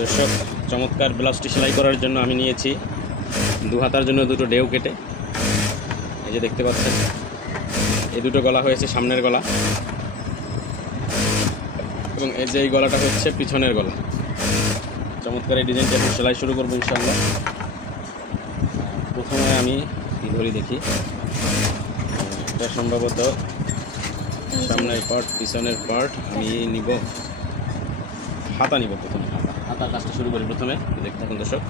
দর্শক, চমৎকার ব্লাউজটি সেলাই করার জন্য আমি নিয়েছি 2 হাতার জন্য দুটো ঢেউ কেটে। এই যে দেখতে পাচ্ছেন, এই দুটো গলা হয়েছে সামনের গলা, এবং এই যে এই গলাটা হচ্ছে পিছনের গলা। চমৎকার এই ডিজাইনটি এখন সেলাই শুরু করবো ইনশাআল্লাহ। প্রথমে আমি ধরি দেখি, এটা সম্ভবত সামনের পার্ট, পিছনের পার্ট আমি নিব, হাতা নিব। প্রথমে হাতা কাজটা শুরু করি। প্রথমে দেখতে থাকুন দর্শক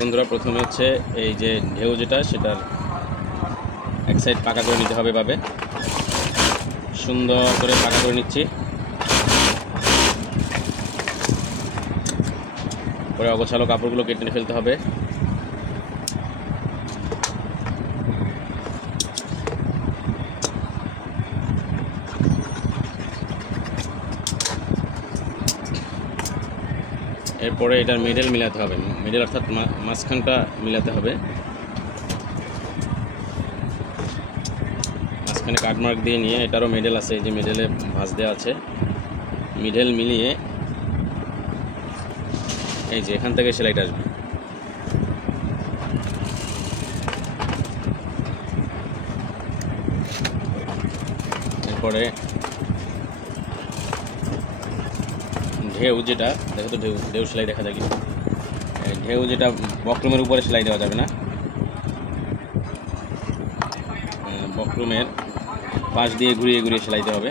বন্ধুরা। প্রথমে হচ্ছে এই যে ঢেউ যেটা, সেটার এক সাইড পাকা করে নিতে হবে এভাবে, সুন্দর করে পাকা করে নিচ্ছি। পরে অগোছালো কাপড়গুলো কেটে ফেলতে হবে। এরপরে এটার মিডল মিলাতে হবে, মিডল অর্থাৎ মাঝখানটা মিলাতে হবে। মাঝখানে কাটমার্ক দিয়ে নিয়ে, এটারও মিডল আছে, এই যে মিডলে ভাঁজ দেওয়া আছে, মিডল মিলিয়ে এই যে এখান থেকে সেলাইটা আসবে। এরপরে ঢেউ যেটা দেখো তো, ঢেউ সেলাই দেখা যায় কি? ঢেউ যেটা বক্রমের উপরে সেলাই দেওয়া যাবে না, বক্রমের পাশ দিয়ে ঘুরিয়ে ঘুরিয়ে সেলাইতে হবে।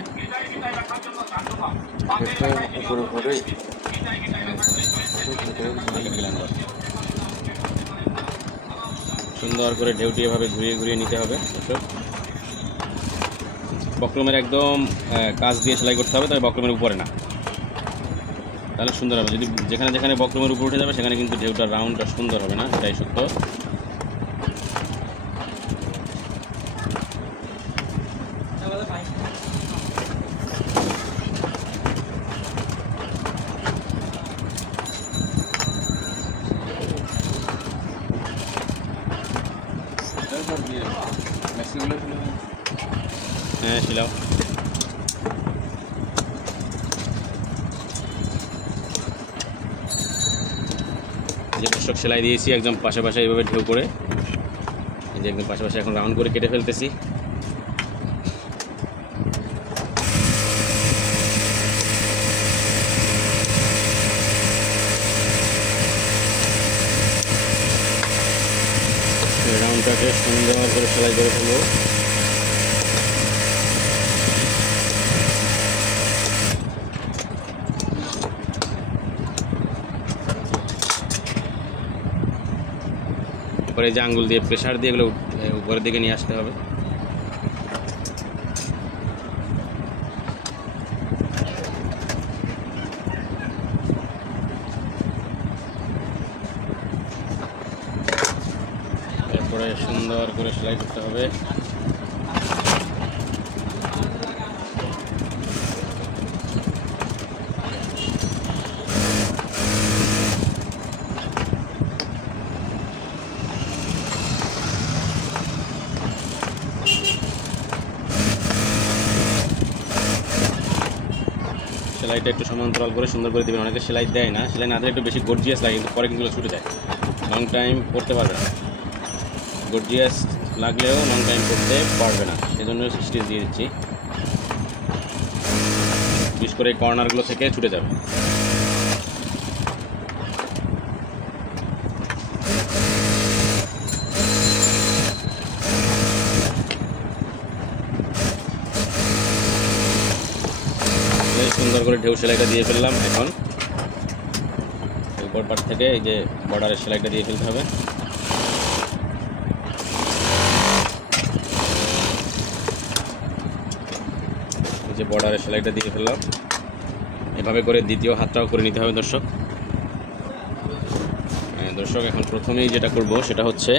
সুন্দর করে ঢেউটি এভাবে ঘুরিয়ে ঘুরিয়ে নিতে হবে। বক্রমের একদম কাজ দিয়ে সেলাই করতে হবে, তবে বক্রমের উপরে না, তাহলে সুন্দর হবে। যদি যেখানে যেখানে বক্রমের উপরে উঠে যাবে সেখানে কিন্তু ঢেউটা রাউন্ডটা সুন্দর হবে না, এটাই সত্য। হ্যাঁ, শিলাও। যে দর্শক, সেলাই দিয়েছি একদম পাশাপাশি এইভাবে ঢেউ করে, এই যে একদম পাশাপাশি এখন রাউন্ড করে কেটে ফেলতেছি। রাউন্ডটাকে সুন্দর করে সেলাই করে ফেলবো। পরে যে আঙ্গুল দিয়ে প্রেসার দিয়ে এগুলো উপরের দিকে নিয়ে আসতে হবে। এরপরে সুন্দর করে সেলাই করতে হবে। সেলাইটা একটু সমান্তরাল করে সুন্দর করে দেবেন। অনেকে সেলাই দেয় না, সেলাই না দিলে একটু বেশি গর্জিয়াস লাগে, কিন্তু পরে কিন্তু ছুটে যায়, লং টাইম পড়তে পারবে না। গর্জিয়াস লাগলেও লং টাইম পড়তে পারবে না, সেজন্য স্টিচ দিয়ে দিচ্ছি। বিশেষ করে কর্নারগুলো থেকে ছুটে যাবে। সুন্দর করে ঢেউ সেলাইটা দিয়ে ফেললাম। এখন উপর পাট থেকে এই যে বর্ডারের সেলাইটা দিয়ে ফেলতে হবে। এই যে বর্ডারের সেলাইটা দিয়ে ফেললাম। এভাবে করে দ্বিতীয় হাতটাও করে নিতে হবে দর্শক। এখন প্রথমেই যেটা করব সেটা হচ্ছে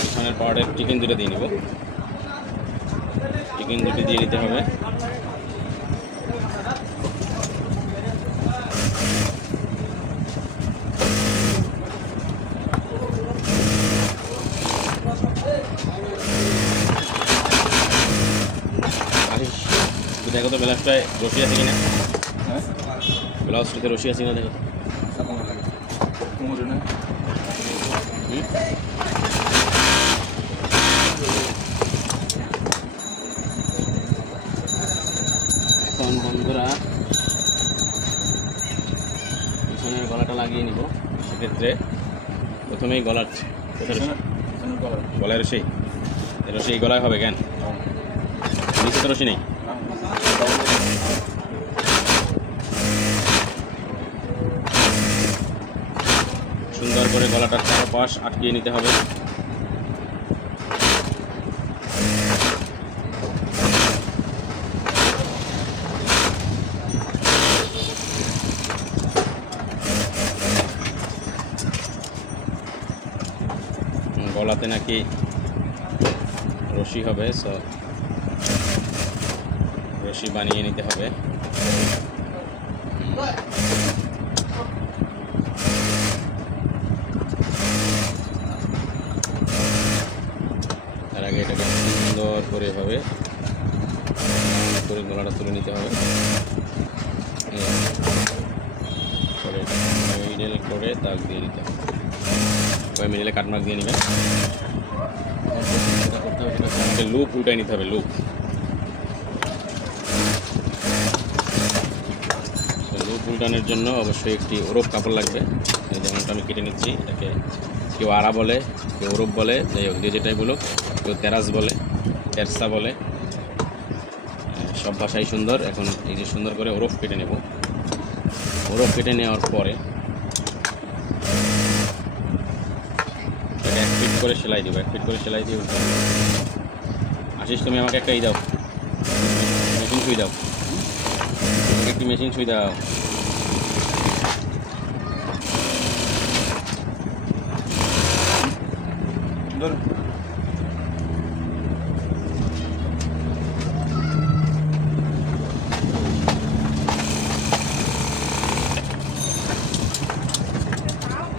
পিছনের পার্টের টিকিন দুটো দিয়ে নিব। টিকিন দুটি দিয়ে নিতে হবে। দেখো তো ব্লাউজটায় রশি আছে কিনা, ব্লাউজটাতে রশি আছে কিনা দেখো। এখন বন্ধুরা পিছনের গলাটা লাগিয়ে নিব। সেক্ষেত্রে প্রথমেই গলার গলায় রশি, রশি এই গলায় হবে কেন, নিচে তো রশি নেই। সুন্দর করে গলাটার চারপাশ আটকিয়ে নিতে হবে। গলাতে নাকি রশি হবে, সো রশি বানিয়ে নিতে হবে। তার আগে এটাকে সুন্দর করে এভাবে করে গলাটা তুলে নিতে হবে। করে মিডল করে দাগ দিয়ে নিতে হবে। ওই মিডলে কাটমার্ক দিয়ে নেবেন। যেটা করতে হবে সেটা হচ্ছে আমাকে লুপ উল্টাই নিতে হবে। লুপ উল্টানোর জন্য অবশ্যই একটি ওরপ কাপড় লাগবে। যেমনটা আমি কেটে নিচ্ছি, এটাকে কেউ আড়া বলে, কেউ ওরপ বলে, যাই হোক যে যেটাই বলুক, কেউ তেরাস বলে, তেরসা বলে, সব ভাষাই সুন্দর। এখন এই যে সুন্দর করে ওরপ কেটে নেব। ওরপ কেটে নেওয়ার পরে এক ফিট করে সেলাই দেবো। এক ফিট করে সেলাই দিয়ে উল্টো। আশিস তুমি আমাকে একটা দাও, মেশিন সুই দাও, একটি মেশিন সুই দাও।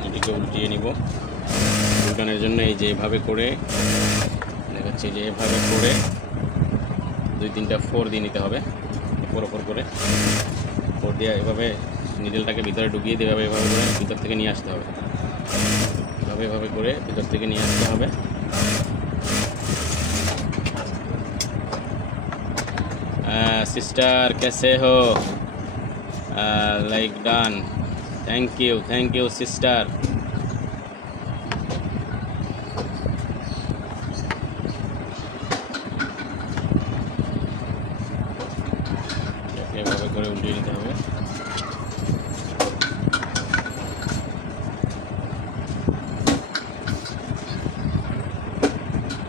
এদিকে উল্টিয়ে নিব। উল্টানোর জন্য এই যে এভাবে করে দেখাচ্ছি, যে এভাবে করে 2-3টা ফোর দিয়ে নিতে হবে। ওপর করে ফোর দিয়ে এভাবে নিডেলটাকে ভিতরে ঢুকিয়ে দিয়ে এভাবে করে ভিতর থেকে নিয়ে আসতে হবে। এভাবে করে ভিতর থেকে নিয়ে আসতে হবে। सिस्टर कैसे हो, like done, thank you sister. এভাবে করে উল্টিয়ে নিতে হবে।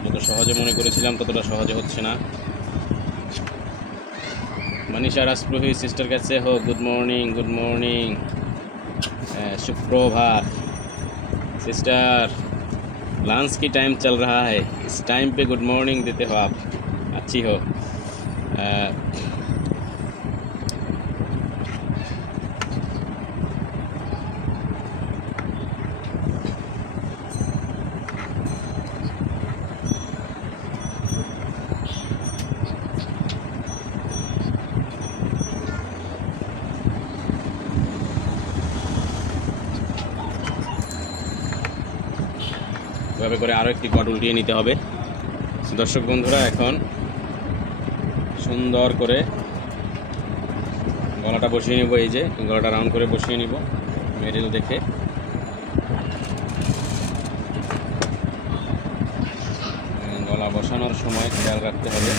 যত সহজে মনে করেছিলাম ততটা সহজে হচ্ছে না। मनीषा राजपुरोहित सिस्टर कैसे हो, गुड मॉर्निंग, सुप्रभात सिस्टर। लंच की टाइम चल रहा है, इस टाइम पे गुड मॉर्निंग देते हो आप, अच्छी हो। এভাবে করে আরও একটি কট উল্টিয়ে নিতে হবে। দর্শক বন্ধুরা, এখন সুন্দর করে গলাটা বসিয়ে নিব। এই যে গলাটা রাউন্ড করে বসিয়ে নিব মিডল দেখে। গলা বসানোর সময় খেয়াল রাখতে হবে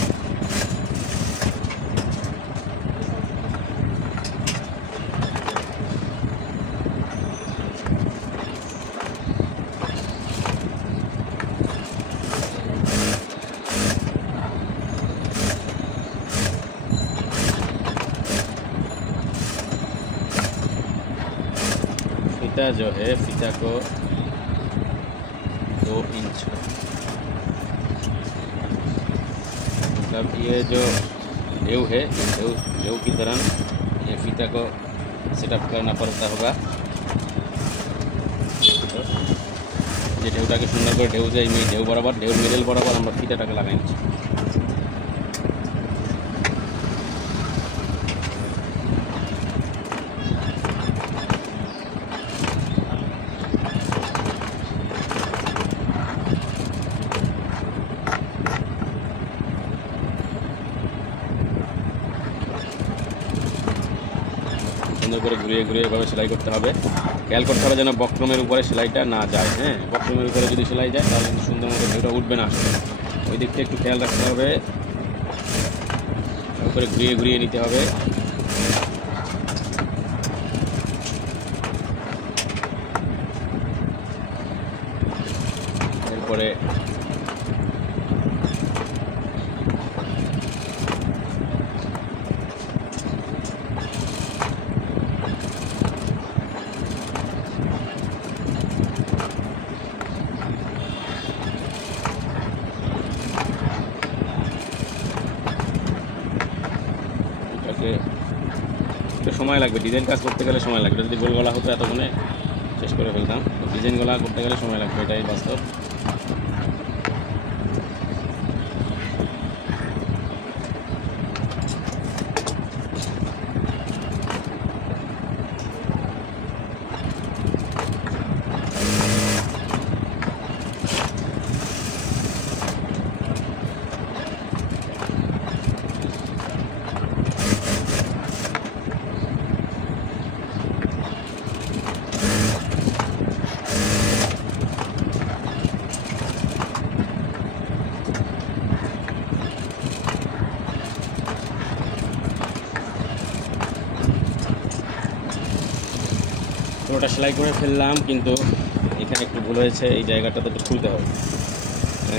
फीता जो है, फीता को 2 इंच, मतलब ये जो ढेव है, ढेव की तरह ये फीता को सेटअप करना पड़ता होगा। যে ঢেউটাকে সুন্দর করে ঢেউ যায়, ঢেউ বরাবর, ঢেউর মিডল বরাবর আমরা ফিতাটাকে লাগাই নিচ্ছি। সুন্দর করে ঘুরিয়ে ঘুরিয়ে এভাবে সেলাই করতে হবে। খেয়াল করতে হবে যেন বক্রমের উপরে সেলাইটা না যায়। হ্যাঁ, বক্রমের উপরে যদি সেলাই যায় তাহলে কিন্তু সুন্দর মতো ঢেউটা উঠবে না আসলে। ওই দিকটা একটু খেয়াল রাখতে হবে, তারপরে ঘুরিয়ে ঘুরিয়ে নিতে হবে। এরপরে একটু সময় লাগবে, ডিজাইন কাজ করতে গেলে সময় লাগবে। যদি গোল গলা হতো এতক্ষণে শেষ করে ফেলতাম, ডিজাইন গলা করতে গেলে সময় লাগবে, এটাই বাস্তব। পুরোটা সেলাই করে ফেললাম, কিন্তু এখানে একটু ভুল হয়েছে, এই জায়গাটাতে একটু খুলতে হবে।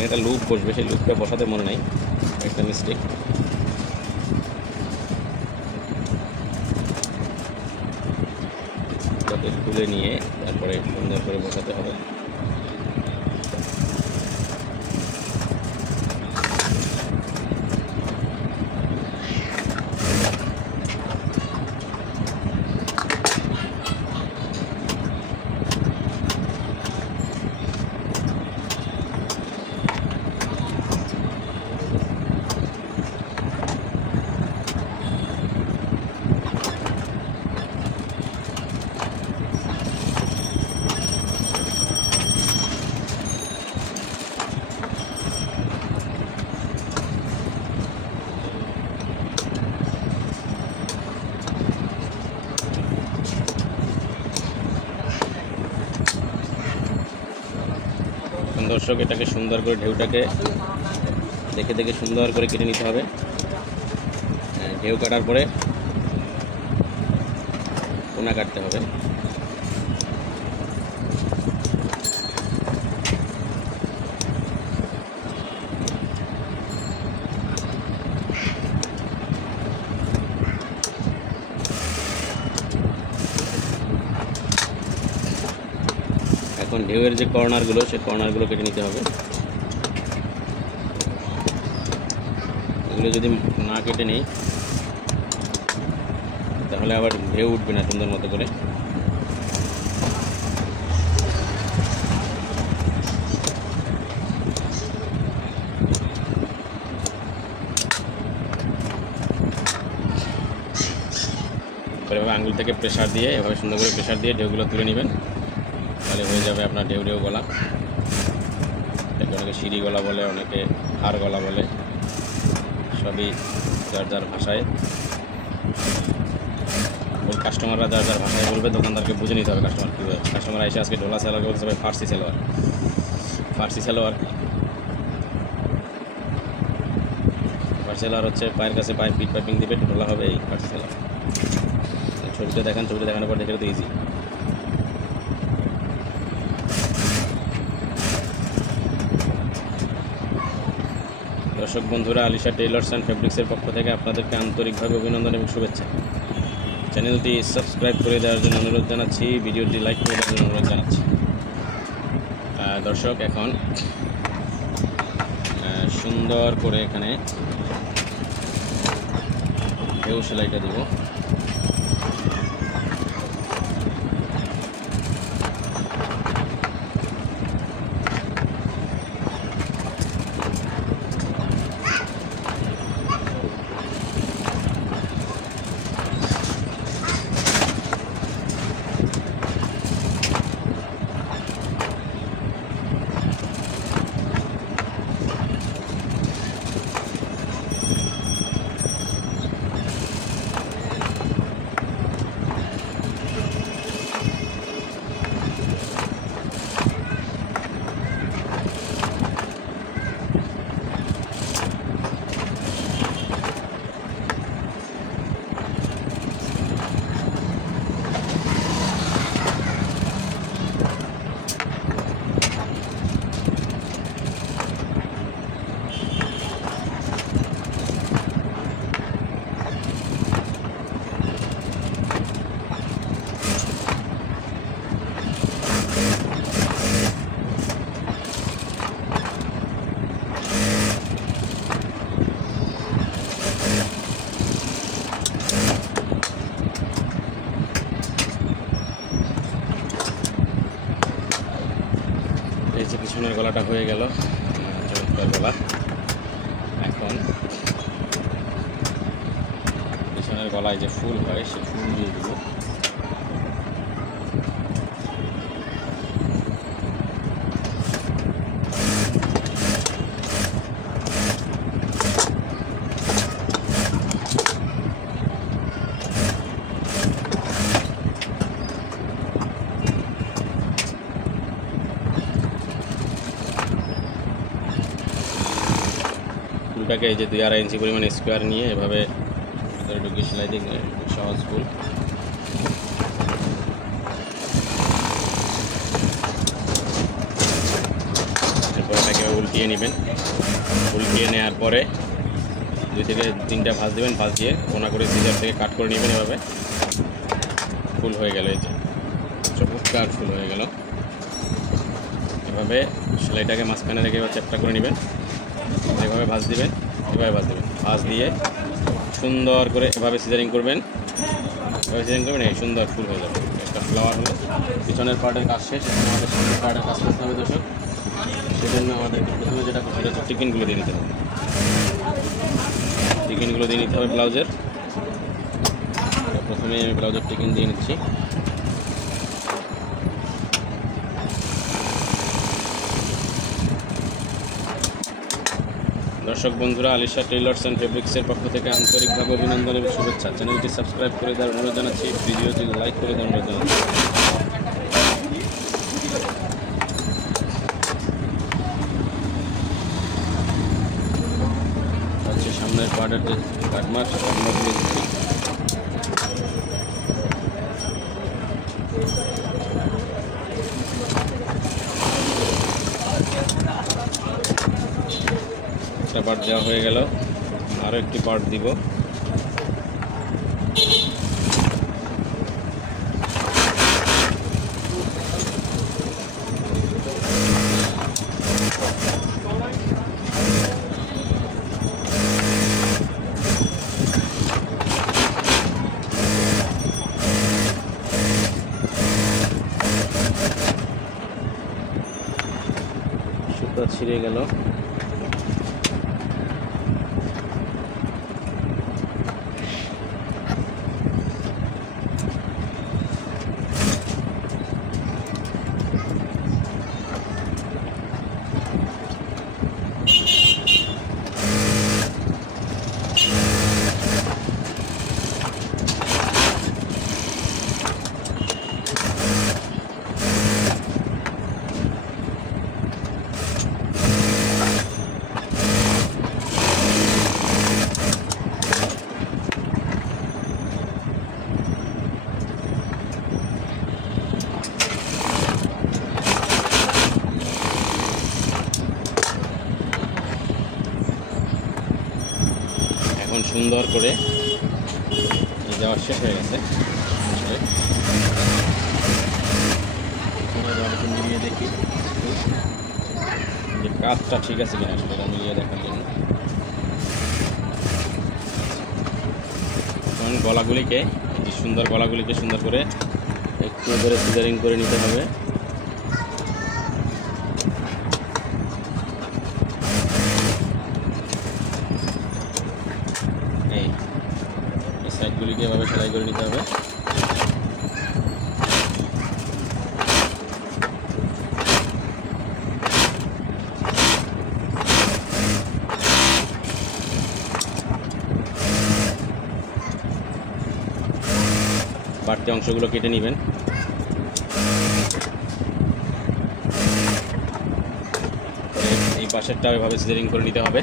একটা লুপ বসবে, সেই লুপটা বসাতে মনে নাই, একটা মিস্টেক। তাতে খুলে নিয়ে তারপরে সুন্দর করে বসাতে হবে। দর্শক, এটাকে সুন্দর করে ঢেউটাকে দেখে দেখে সুন্দর করে কেটে নিতে হবে। ঢেউ কাটার পরে কোনা কাটতে হবে। এখন ঢেউয়ের যে কর্নারগুলো, সেই কর্নারগুলো কেটে নিতে হবে। এগুলো যদি না কেটে নিই তাহলে আবার ঢেউ উঠবে না সুন্দর মতো করে। এভাবে আঙুল থেকে প্রেসার দিয়ে, এভাবে সুন্দর করে প্রেসার দিয়ে ঢেউগুলো তুলে নেবেন, তাহলে হয়ে যাবে আপনার ঢেউ ঢেউ গলা। এটাকে অনেকে সিঁড়ি গলা বলে, অনেকে হাড় গলা বলে, সবই যার যার ভাষায়। ওই কাস্টমাররা যার যার ভাষায় বলবে, দোকানদারকে বুঝে নিতে হবে কাস্টমার কী হয়। কাস্টমার এসে আজকে ঢোলা সেলোয়ার বলতে হবে ফার্সি সেলোয়ার। ফার্সি সেলোয়ার হচ্ছে পায়ের কাছে পায়ে পিট পাইপিং দিবে, ঢোলা হবে, এই ফার্সি সেলোয়ার। ছবিটা দেখান, ছবিটা দেখানোর পর দেখে তো ইজি। দর্শক বন্ধুরা, আলিশা টেইলর্স অ্যান্ড ফেব্রিক্সের পক্ষ থেকে আপনাদেরকে আন্তরিকভাবে অভিনন্দন এবং শুভেচ্ছা। চ্যানেলটি সাবস্ক্রাইব করে দেওয়ার জন্য অনুরোধ জানাচ্ছি, ভিডিওটি লাইক করে দেওয়ার জন্য অনুরোধ জানাচ্ছি। দর্শক, এখন সুন্দর করে এখানে ঢেউ সেলাইটা দিব। পিছনের গলাটা হয়ে গেল, চমৎকার গলা। এখন পিছনের গলায় যে ফুল হয় সে ফুল দিয়ে দিব। ফুলটাকে এই যে 2.5 ইঞ্চি পরিমাণ স্কোয়ার নিয়ে এভাবে ভিতরে ঢুকিয়ে সেলাই দিয়ে সহজ ফুল। এরপর এটাকে উল্টিয়ে নেবেন। উল্টিয়ে নেওয়ার পরে 2 থেকে 3টা ভাঁজ দেবেন। ভাঁজ দিয়ে কোনা করে সিজার থেকে কাট করে নেবেন। এভাবে ফুল হয়ে গেল, এই যে চমৎকার ফুল হয়ে গেল। এভাবে সেলাইটাকে মাঝখানে রেখে এবার চ্যাপটা করে নেবেন। এভাবে ভাঁজ দিবেন, এভাবে ভাঁজ দেবেন। ভাঁজ দিয়ে সুন্দর করে এভাবে সিজারিং করবেন। এভাবে সিজারিং করবেন, এই সুন্দর ফুল হয়ে যাবে। একটা ফ্লাওয়ার হলো। পিছনের পার্টের কাজ শেষ। এখন আমাদের সামনের পার্টের কাজ করতে হবে দর্শক। সেজন্য আমাদেরকে প্রথমে যেটা করতে হচ্ছে টিকিনগুলো দিয়ে নিতে হবে। টিকিনগুলো দিয়ে নিতে হবে ব্লাউজের। প্রথমে আমি ব্লাউজের টিকিন দিয়ে নিচ্ছি। দর্শক বন্ধুরা, আলিশা টেইলার্স অ্যান্ড ফেব্রিক্সের পক্ষ থেকে আন্তরিকভাবে অভিনন্দন এবং শুভেচ্ছা। চ্যানেলটি সাবস্ক্রাইব করে দেওয়ার অনুরোধ জানাচ্ছি, ভিডিওটি লাইক করে দেওয়ার অনুরোধ জানাচ্ছি। হচ্ছে সামনের পার্টের যে কাটমার দিয়ে দিচ্ছি। একটা পার্ট দেওয়া হয়ে গেল, আরও একটি পার্ট দিব। সুতা ছিঁড়ে গেল। সুন্দর করে দেওয়া শেষ হয়ে গেছে। মিলিয়ে দেখি যে কাজটা ঠিক আছে কিনা, সেটা মিলিয়ে দেখার জন্য গলাগুলিকে, এই সুন্দর গলাগুলিকে সুন্দর করে একটু করে সিজারিং করে নিতে হবে। এই সাইডগুলিকে এভাবে সেলাই করে নিতে হবে। বাড়তি অংশগুলো কেটে নেবেন। এই পাশেরটা এভাবে সিজারিং করে নিতে হবে।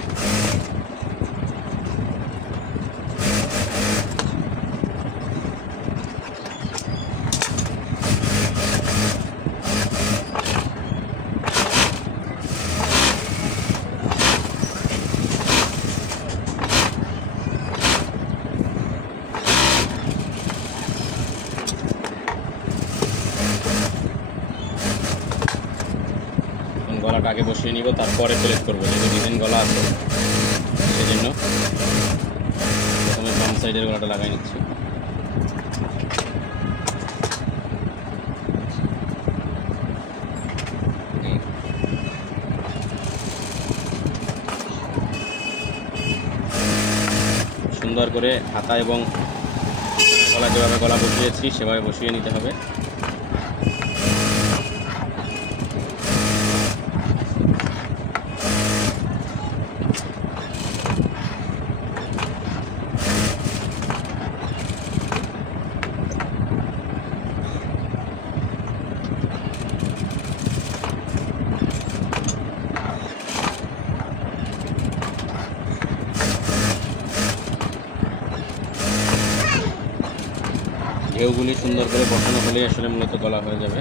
গলাটা আগে বসিয়ে নিব, তারপরে প্লেট করবো, যেহেতু ডিজাইন গলা আছে সেজন্য প্রথমে বাম সাইডের গলাটা লাগাই নিচ্ছি। সুন্দর করে হাতা এবং গলা যেভাবে গলা বসিয়েছি সেভাবে বসিয়ে নিতে হবে। ঢেউগুলি সুন্দর করে বসানো হলেই আসলে মূলত গলা হয়ে যাবে।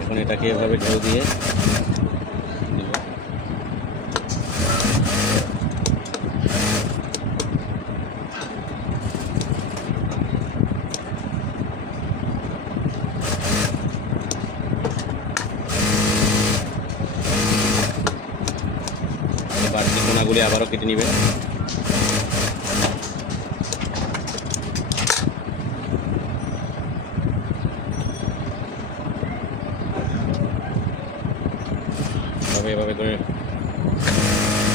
এখন এটাকে এভাবে ঢেউ দিয়ে বাড়তি কোনাগুলি আবারও কেটে নেবেন। এভাবে করে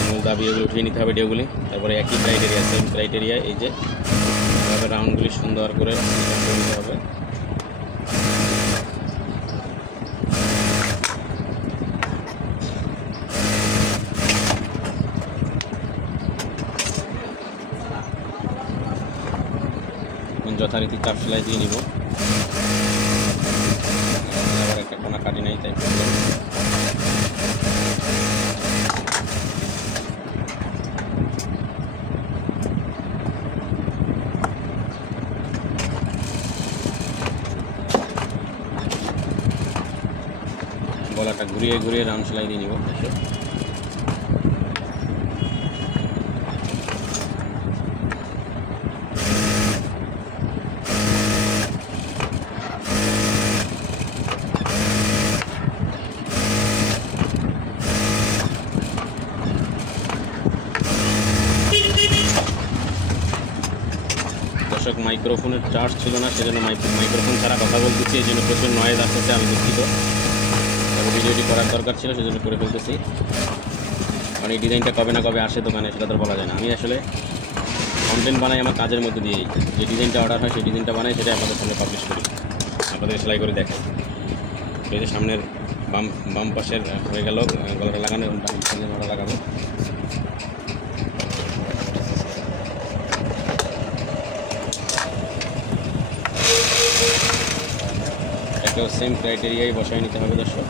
মূল দাবি এগুলো উঠিয়ে নিতে হবে ঢেউগুলি। তারপরে একই ক্রাইটেরিয়া, সেম ক্রাইটেরিয়া, এই যে এভাবে রাউন্ডগুলি সুন্দর করে নিতে হবে। যথারীতি চাপ সেলাই দিয়ে নিব। আবার একটা কোনা কাটি নাই, তাই গলাটা ঘুরিয়ে ঘুরিয়ে রাউন্ড সেলাই দিয়ে নিব। দর্শক, মাইক্রোফোনের চার্জ ছিল না, সেজন্য মাইক্রোফোন ছাড়া কথা বলতেছি, এই জন্য প্রচুর নয়েজ আসতেছে, আমি দুঃখিত। তবে ভিডিওটি করার দরকার ছিল, সেজন্য করে ফেলতেছি। কারণ এই ডিজাইনটা কবে না কবে আসে দোকানে, সেটা তো বলা যায় না। আমি আসলে কন্টেন্ট বানাই আমার কাজের মধ্যে দিয়েই, যে ডিজাইনটা অর্ডার হয় সেই ডিজাইনটা বানাই, সেটা আপনাদের সামনে পাবলিশ করি, আপনাদের সেলাই করে দেখাই। এই যে সামনের বাম পাশের হয়ে গেল গলাটা লাগানো, এবং ডান পাশে গলা লাগাবো। এটাও সেম ক্রাইটেরিয়াই বসায় নিতে হবে দর্শক।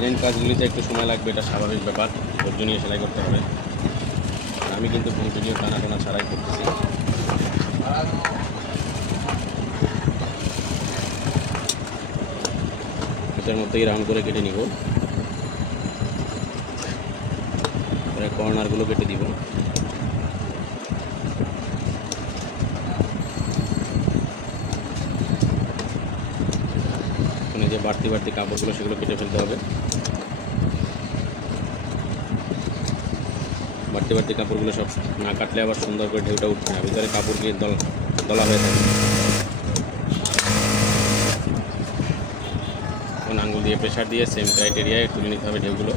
ডিজাইন কাজগুলিতে একটু সময় লাগবে, এটা স্বাভাবিক ব্যাপার, ধৈর্য নিয়ে সেলাই করতে হবে। আমি কিন্তু কন্টিনিউ টানা ছাড়াই করতেছি। এটার মধ্যেই রাউন্ড করে কেটে নিব, পরে কর্নারগুলো কেটে দিব। যে বাড়তি কাপড়গুলো সেগুলো কেটে ফেলতে হবে। বাড়তি কাপড়গুলো সব না কাটলে আবার সুন্দর করে ঢেউটা উঠবে না, ভিতরে কাপড় গিয়ে দলা হয়ে থাকে। এখন আঙুল দিয়ে প্রেশার দিয়ে সেম ক্রাইটেরিয়ায় তুলে নিতে হবে ঢেউগুলো।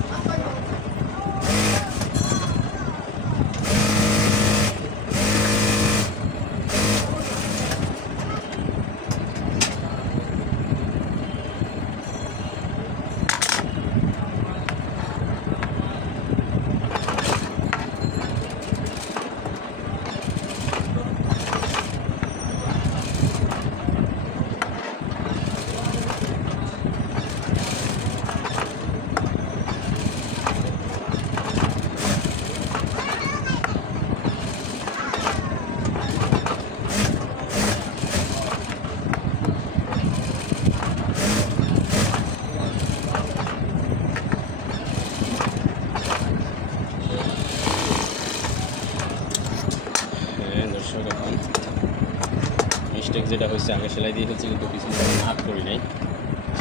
যেটা হয়েছে আগে সেলাই দিয়ে ফেলছি, কিন্তু পিছনে নাট করি নাই,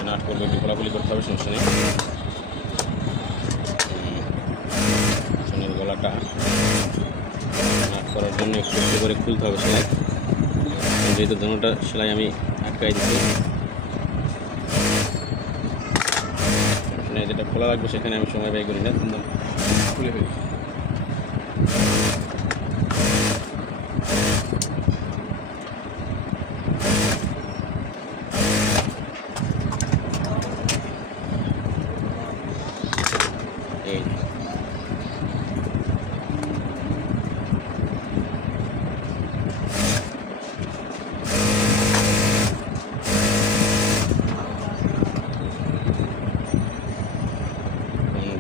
নাট করবো, একটু খোলাখুলি করতে হবে, সমস্যা নেই। পিছনের গলাটা নাট করার জন্য একটু একটু করে খুলতে হবে সেলাই, যেহেতু দোনোটা সেলাই আমি আটকাই দিচ্ছি। যেটা খোলা লাগবে সেখানে আমি সময় ব্যয় করি না, কিন্তু খুলে ফেলি। এই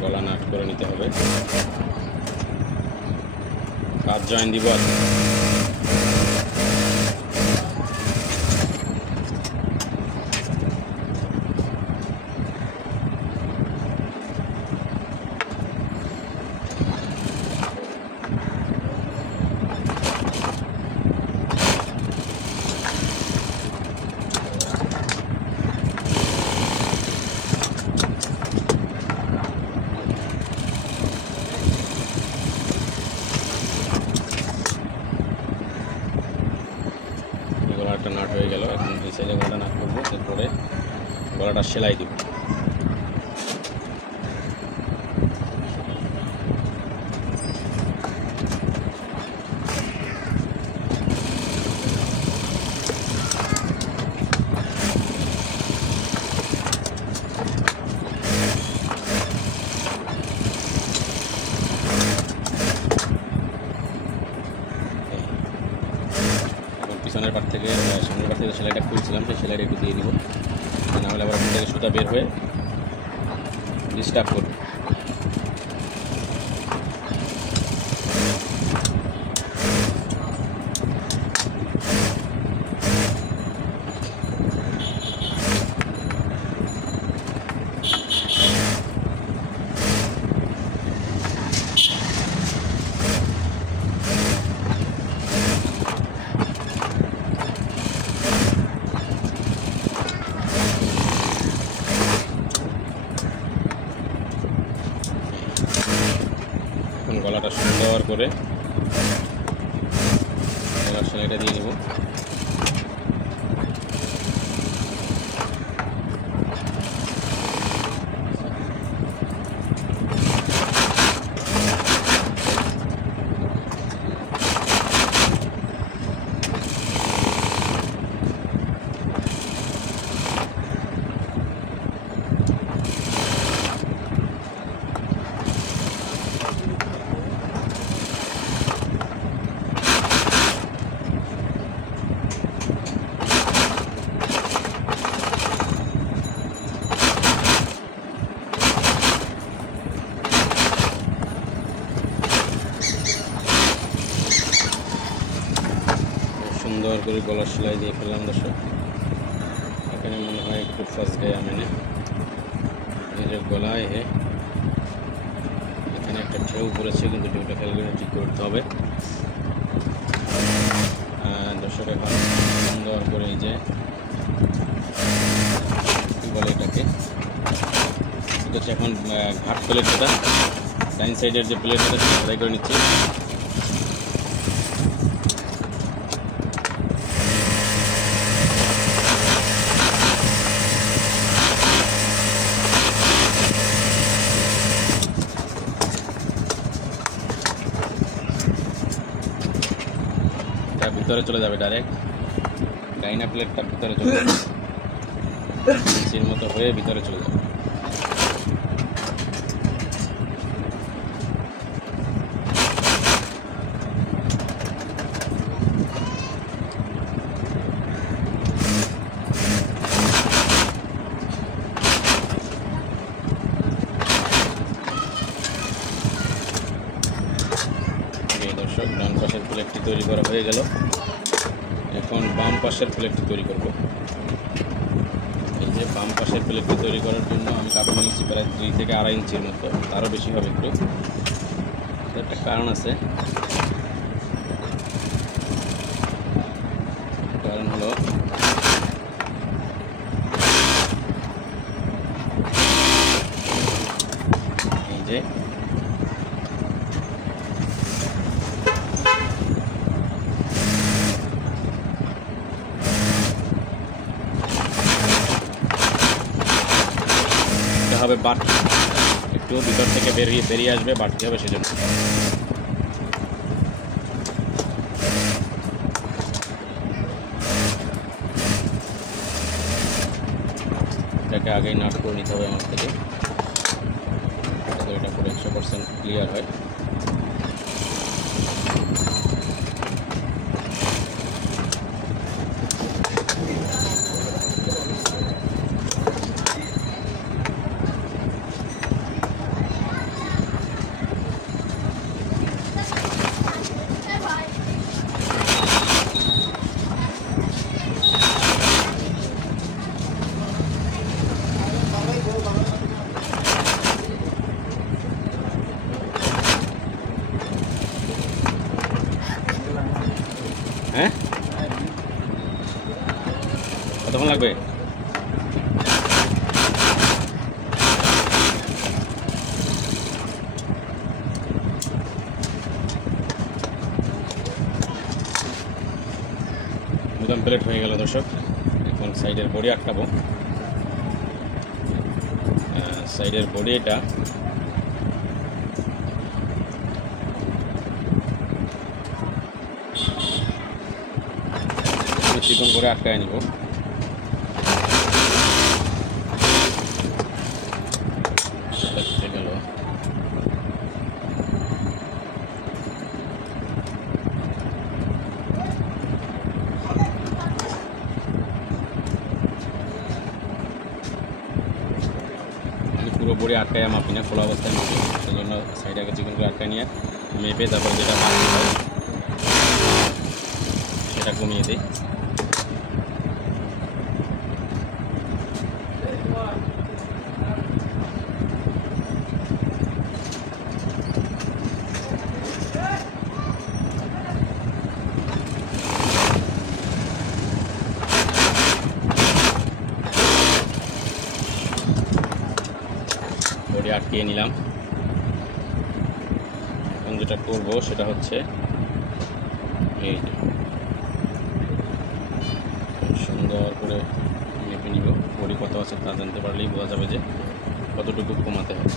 গলা নাট করে নিতে হবে, 5 জয়েন দিব। গলাটা নাট হয়ে গেল, এখন এই সাইডে গলাটা নাট করবো, তারপরে গলাটা সেলাই দিব। পিছনের পাট থেকে সামনের পাট থেকে সেলাইটা খুলছিলাম, সেই সেলাইটা একটু দিয়ে দিব, নাহলে আবার আপনার থেকে সুতা বের হয়ে ডিস্টার্ব করবে। গলাটা সুন্দর করে গলার সেলাইটা দিয়ে নেব। সুন্দর করে গলার সেলাই দিয়ে ফেললাম দর্শক। এখানে মনে হয় একটু ফার্স্ট গায়ে মেনে এই যে গলায় এখানে একটা ঢেউ পড়েছে, কিন্তু ঢেউটা খেয়াল করে ঠিক করতে হবে দর্শক। এখন সুন্দর করে এই যে কী বলে এটাকে, এটা হচ্ছে এখন ঘাট প্লেট, যেটা ডাইন সাইডের যে প্লেট সেটা সেলাই করে নিচ্ছি। ভিতরে চলে যাবে, ডাইরেক্ট ডাইনা প্লেটটা ভিতরে চলে যাবে, সির মতো হয়ে ভিতরে চলে যাবে। দর্শক, ডান পাশের প্লেটটি তৈরি করা হয়ে গেল, এখন বাম পাশের প্লেটটি তৈরি করব। এই যে বাম পাশের প্লেটটি তৈরি করার জন্য আমি কাপড় নিয়েছি প্রায় 2 থেকে 2.5 ইঞ্চির মতো, আরও বেশি হবে একটু, একটা কারণ আছে। কারণ হলো যে এটা হবে বাটি, একটু ভিতর থেকে বেরিয়ে আসবে, বাড়তি হবে সেজন্য। এটাকে আগেই নাট করে নিতে হবে আমার থেকে, যাতে এটা পুরো 100% ক্লিয়ার হয়। হ্যাঁ, কতক্ষণ লাগবে? গুদাম প্লেট হয়ে গেল দর্শক। এখন সাইডের বডি আটকাবো। সাইডের বডি এটা চিকন করে আটকায় নিব। গেল পুরো বড়ি আটকায় মাপি না, খোলা অবস্থায় মাপি, সেই জন্য সাইড আগে চিকন করে আটকায় নিয়ে মেপে তারপর যেটা বাড়তি হয় সেটা কমিয়ে দিই। বডি আটকিয়ে নিলাম। এখন যেটা করবো সেটা হচ্ছে এই সুন্দর করে মেপে নিব। বডি কত আছে তা জানতে পারলেই বোঝা যাবে যে কতটুকু কমাতে হবে।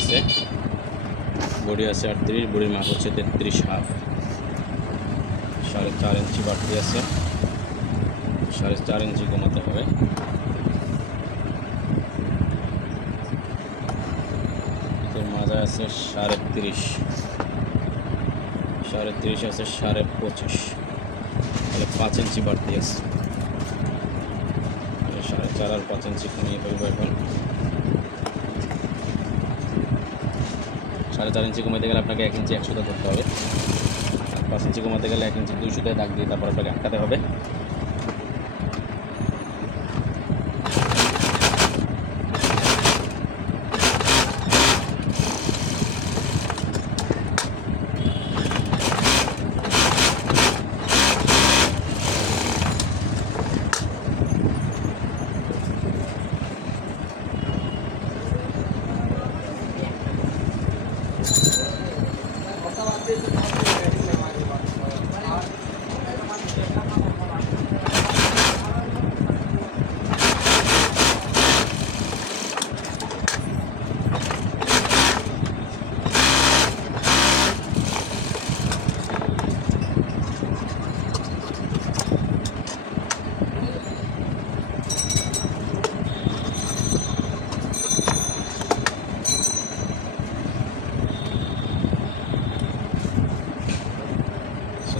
আছে বডি আছে 38, বডির মাপ হচ্ছে 33.5, 4.5 ইঞ্চি বাড়তি আছে, 4.5 ইঞ্চি কমাতে হবে। মাঝে আছে 30.5, 30.5 আছে 25.5, তাহলে 5 ইঞ্চি বাড়তি আছে। 4.5 আর 5 ইঞ্চি কমিয়ে ফেলবো এখন। 4.5 ইঞ্চি কমাতে গেলে আপনাকে 1 ইঞ্চি 100 ধরতে হবে, আর 5 ইঞ্চি কমাতে গেলে 1 ইঞ্চি 200 দাগ দিয়ে তারপর আপনাকে আটকাতে হবে।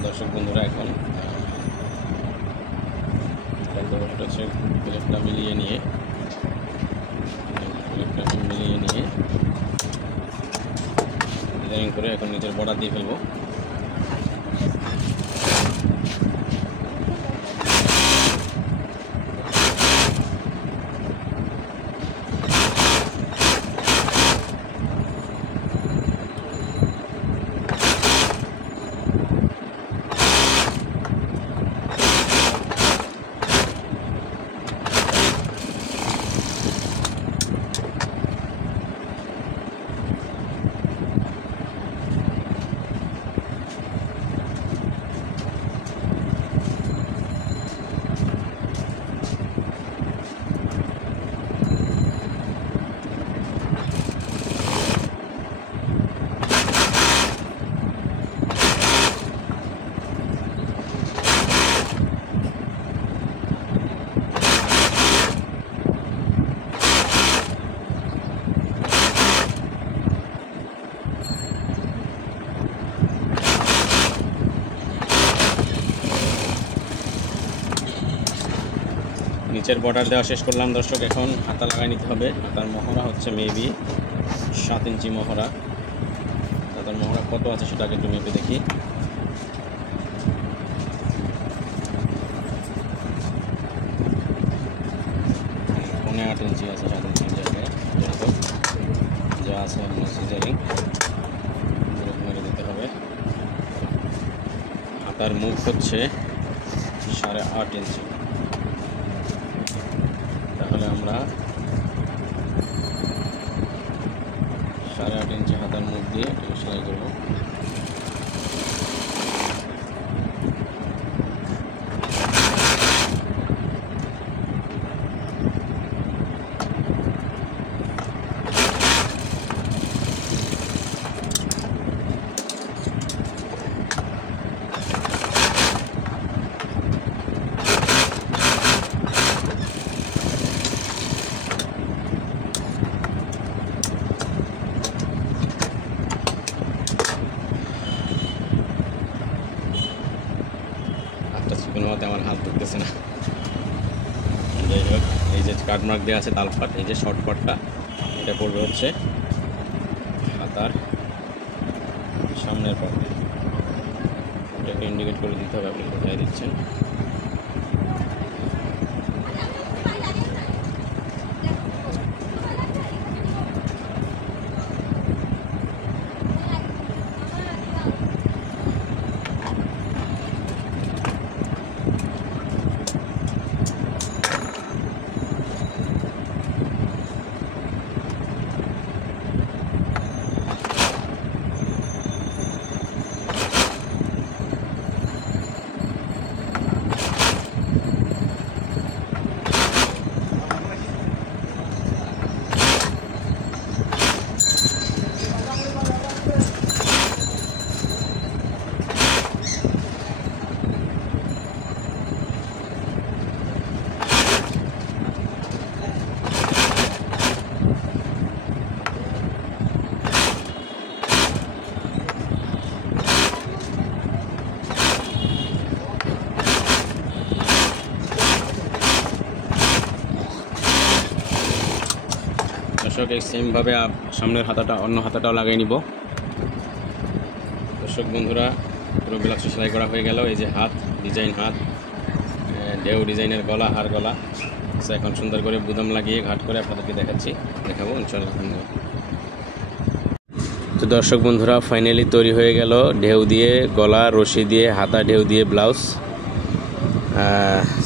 দর্শক বন্ধুরা, এখন প্লেটটা মিলিয়ে নিয়ে ডিজাইন করে এখন নিচের বর্ডার দিয়ে ফেলবো। নিচের বর্ডার দেওয়া শেষ করলাম দর্শক। এখন হাতা লাগাই নিতে হবে। হাতার মহড়া হচ্ছে মেবি 7 ইঞ্চি মহড়া। হাতার মহড়া কত আছে সেটাকে একটু মেপে দেখি। পৌনে 8 ইঞ্চি আছে, 7 ইঞ্চি জায়গায় যা আছে সিজারিং মেরে দিতে হবে। হাতার মুখ হচ্ছে 8.5 ইঞ্চি। তাহলে আমরা 8.5 ইঞ্চি হাতার মুখ দিয়ে সেলাই করব। কোনো মতে আমার হাত ধরতেছে না। যাই হোক, এই যে কাট মার্ক দেওয়া আছে তাল পাট, এই যে শর্ট পাটটা এটা পড়বে হচ্ছে হাতার সামনের পাট। এটাকে ইন্ডিকেট করে দিতে হবে, আপনি কোথায় দিচ্ছেন। দর্শক এই সেমভাবে সামনের হাতাটা অন্য হাতাটাও লাগিয়ে নিব। দর্শক বন্ধুরা, পুরো ব্লাউজটা সেলাই করা হয়ে গেল। এই যে হাত ডিজাইন, হাত ঢেউ ডিজাইনের গলা, হার গলা। এখন সুন্দর করে বুদাম লাগিয়ে ঘাট করে আপনাদেরকে দেখাবো ইনশাআল্লাহ। তো দর্শক বন্ধুরা, ফাইনালি তৈরি হয়ে গেল ঢেউ দিয়ে গলা, রশি দিয়ে হাতা, ঢেউ দিয়ে ব্লাউজ।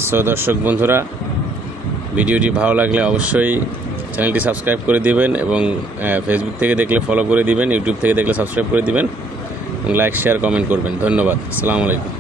সো দর্শক বন্ধুরা, ভিডিওটি ভালো লাগলে অবশ্যই চ্যানেলটি সাবস্ক্রাইব করে দিবেন এবং ফেসবুক থেকে দেখলে ফলো করে দিবেন, ইউটিউব থেকে দেখলে সাবস্ক্রাইব করে দিবেন এবং লাইক, শেয়ার, কমেন্ট করবেন। ধন্যবাদ। আসসালামু আলাইকুম।